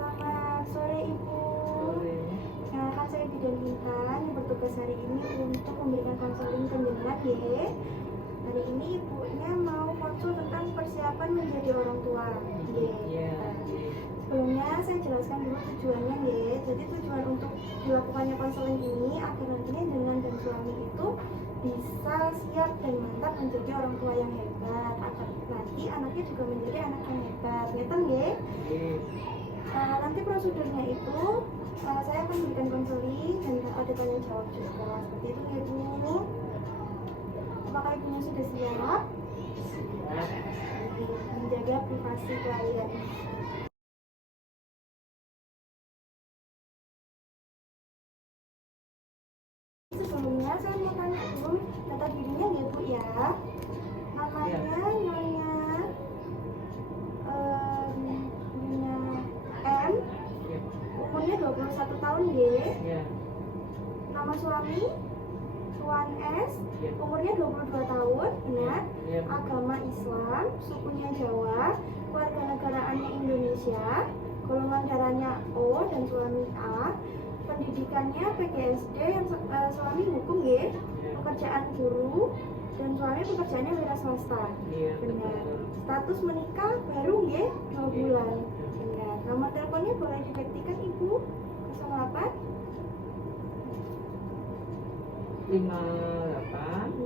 Selamat sore Ibu. Sore. Kan saya Bidan Intan yang bertugas hari ini untuk memberikan konseling penjenengan ya. Hari ini ibunya mau konsul tentang persiapan menjadi orang tua. Iya. Sebelumnya saya jelaskan dulu tujuannya ya. Jadi tujuan untuk dilakukannya konseling ini agar nantinya jenengan dan suami itu bisa siap dan mantap menjadi orang tua yang hebat, agar nanti anaknya juga menjadi anak yang hebat. Ngeten nggih? Nanti prosedurnya itu saya akan berikan konseling dan ada tanya jawab juga seperti itu ya Bu. Apakah ibunya sudah siap? Menjaga privasi klien. Sebelumnya saya mau tanya dulu data dirinya ya Bu ya. Namanya Nyonya M, umurnya 21 tahun ya. Nama suami Tuan S, umurnya 22 tahun, benar. Agama Islam, sukunya Jawa, keluarga negaraannya Indonesia, golongan darahnya O dan suami A, pendidikannya PGSD yang suami hukum ya, pekerjaan guru dan suami pekerjaannya wira swasta. Benar. Status menikah baru ya, 2 bulan. Benar. Nomor teleponnya boleh diketikkan Ibu 08 58 Y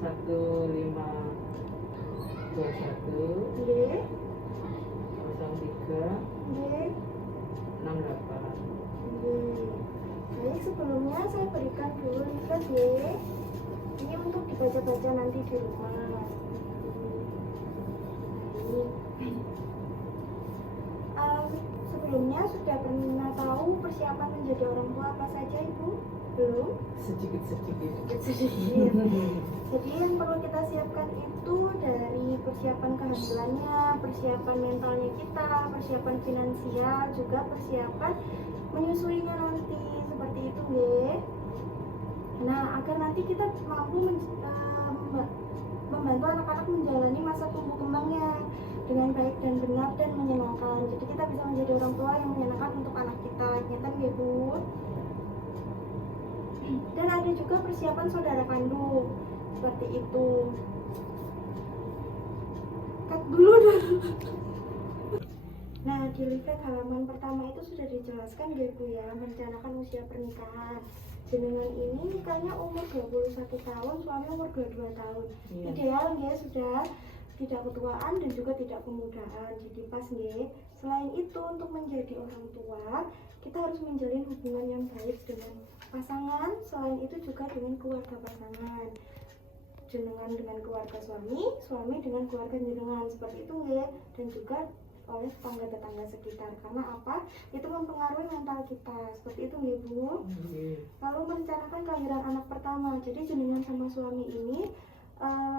1521 Y 03 Y 68. Baik, sebelumnya saya berikan dulu leaflet ya. Ini untuk dibaca-baca nanti di rumah. Sebelumnya sudah pernah tahu persiapan menjadi orang tua apa saja Ibu? Belum? Sedikit-sedikit. Jadi yang perlu kita siapkan itu dari persiapan kehamilannya, persiapan mentalnya kita, persiapan finansial, juga persiapan menyusuinya nanti, seperti itu ya. Nah, agar nanti kita mampu membantu anak-anak menjalani masa tumbuh kembangnya dengan baik dan benar dan menyenangkan. Jadi kita bisa menjadi orang tua yang menyenangkan untuk anak kita, nyata ya Bu. Dan ada juga persiapan saudara kandung, seperti itu. Cut dulu. Nah, di leaflet halaman pertama itu sudah dijelaskan ya Bu ya, merencanakan usia pernikahan. Jenengan ini nikahnya umur 21 tahun, suami umur 22 tahun. Ideal ya, sudah tidak ketuaan dan juga tidak kemudaan. Jadi pas ya. Selain itu, untuk menjadi orang tua, kita harus menjalin hubungan yang baik dengan pasangan. Selain itu juga dengan keluarga pasangan. Jenengan dengan keluarga suami, suami dengan keluarga jenengan, seperti itu ya. Dan juga oleh tetangga-tetangga sekitar, karena apa? Itu mempengaruhi mental kita, seperti itu ya Bu. Lalu merencanakan kelahiran anak pertama. Jadi jenengan sama suami ini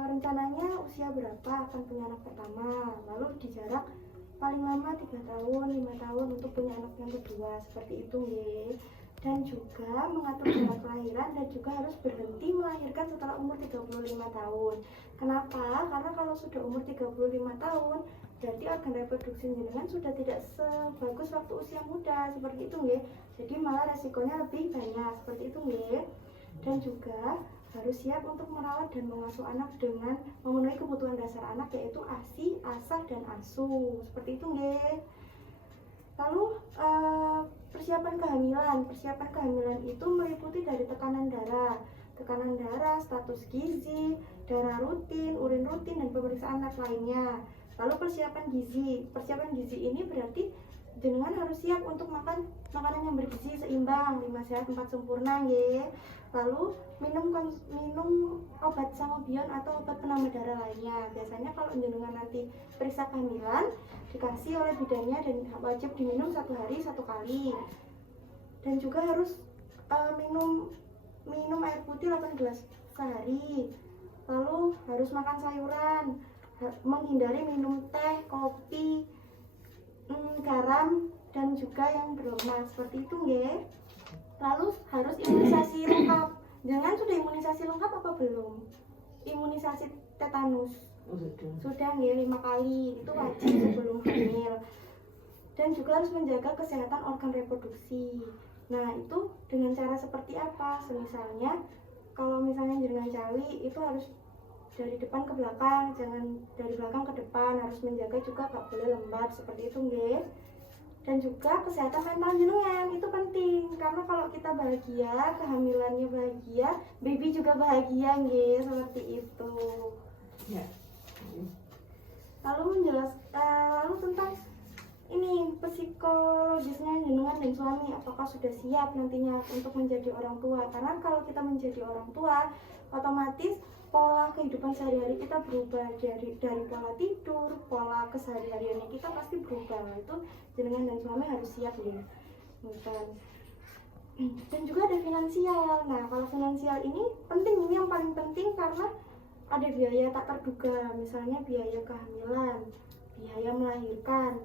rencananya usia berapa akan punya anak pertama, lalu dijarak paling lama 3 tahun, 5 tahun untuk punya anak yang kedua, seperti itu ya. Dan juga mengatur jadwal kelahiran dan juga harus berhenti melahirkan setelah umur 35 tahun. Kenapa? Karena kalau sudah umur 35 tahun berarti organ reproduksi jenengan sudah tidak sebagus waktu usia muda, seperti itu nggih. Jadi malah resikonya lebih banyak, seperti itu nggih. Dan juga harus siap untuk merawat dan mengasuh anak dengan memenuhi kebutuhan dasar anak, yaitu ASI, ASAH, dan ASU, seperti itu nggih. Lalu persiapan kehamilan itu meliputi dari tekanan darah, status gizi, darah rutin, urin rutin, dan pemeriksaan lab lainnya. Lalu persiapan gizi ini berarti jenengan harus siap untuk makan makanan yang bergizi seimbang, 5 sehat 4 sempurna ya. Lalu minum obat sangobion atau obat penambah darah lainnya. Biasanya kalau jenengan nanti periksa kehamilan dikasih oleh bidannya dan wajib diminum 1 hari 1 kali. Dan juga harus minum air putih 8 gelas sehari. Lalu harus makan sayuran, menghindari minum teh, kopi, garam, dan juga yang berlemak, seperti itu nggih. Lalu harus imunisasi lengkap. Jangan sudah imunisasi lengkap apa belum? Imunisasi tetanus Oh, sudah. Sudah nggih 5 kali, itu wajib sebelum hamil. Dan juga harus menjaga kesehatan organ reproduksi. Nah, itu dengan cara seperti apa? Misalnya kalau misalnya jenengan cawi itu harus dari depan ke belakang, jangan dari belakang ke depan, harus menjaga juga gak boleh lembab seperti itu nggih. Dan juga kesehatan mental jenengan itu penting, karena kalau kita bahagia, kehamilannya bahagia, baby juga bahagia nggih, seperti itu. Ya. Lalu lalu tentang ini psikologisnya jenengan dan suami, apakah sudah siap nantinya untuk menjadi orang tua? Karena kalau kita menjadi orang tua, otomatis pola kehidupan sehari-hari kita berubah, dari pola tidur, pola kesehariannya kita pasti berubah. Itu jenengan dan suami harus siap ya. Bukan. Dan juga ada finansial. Nah, kalau finansial ini penting, ini yang paling penting karena ada biaya tak terduga, misalnya biaya kehamilan, biaya melahirkan,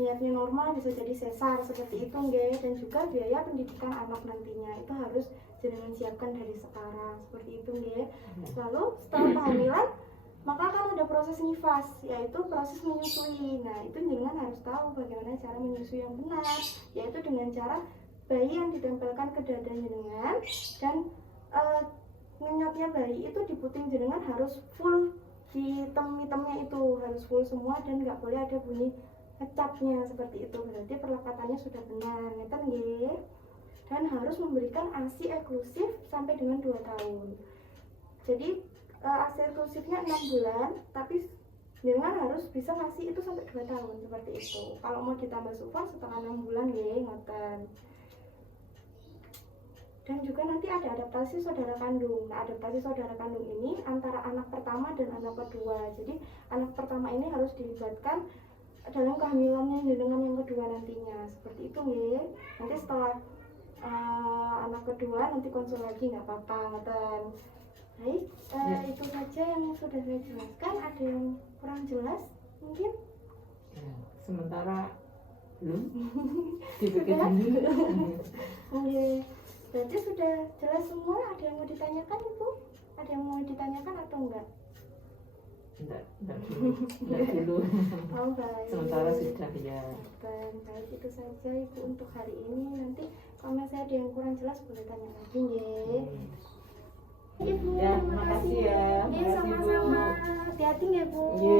niatnya normal bisa jadi sesar seperti itu nggih, dan juga biaya pendidikan anak nantinya itu harus jenengan siapkan dari sekarang seperti itu nggih. Lalu setelah kehamilan maka akan ada proses nifas, yaitu proses menyusui. Nah, itu jenengan harus tahu bagaimana cara menyusui yang benar, yaitu dengan cara bayi yang ditempelkan ke dada jenengan, dan ngenyotnya bayi itu di puting jenengan harus full, di item-itemnya itu harus full semua dan nggak boleh ada bunyi ngecapnya seperti itu, berarti perlekatannya sudah benar, ngeten nggih. Dan harus memberikan ASI eksklusif sampai dengan 2 tahun. Jadi ASI eksklusifnya 6 bulan, tapi jenengan harus bisa ngasih itu sampai 2 tahun seperti itu. Kalau mau ditambah supah setelah 6 bulan nggih, ngoten. Dan juga nanti ada adaptasi saudara kandung. Nah, adaptasi saudara kandung ini antara anak pertama dan anak kedua. Jadi anak pertama ini harus dilibatkan dalam kehamilannya jenengan yang kedua nantinya, seperti itu nggih. Nanti setelah anak kedua nanti konsul lagi, nggak apa-apa, ngoten. Baik, itu saja yang sudah saya jelaskan. Ada yang kurang jelas mungkin? Ya, sementara belum dipikir dulu. Oke, berarti sudah jelas semua. Ada yang mau ditanyakan Ibu? Ada yang mau ditanyakan atau enggak? Enggak dulu. Oh, baik. Sementara sudah ya. Baik, itu saja Ibu untuk hari ini. Nanti kalau saya ada yang kurang jelas boleh tanya lagi nggih. Ibu, Ya, terima makasih kasih. ya. Iya, Makasih, Bu. sama-sama. Hati-hati ya Bu. Iya.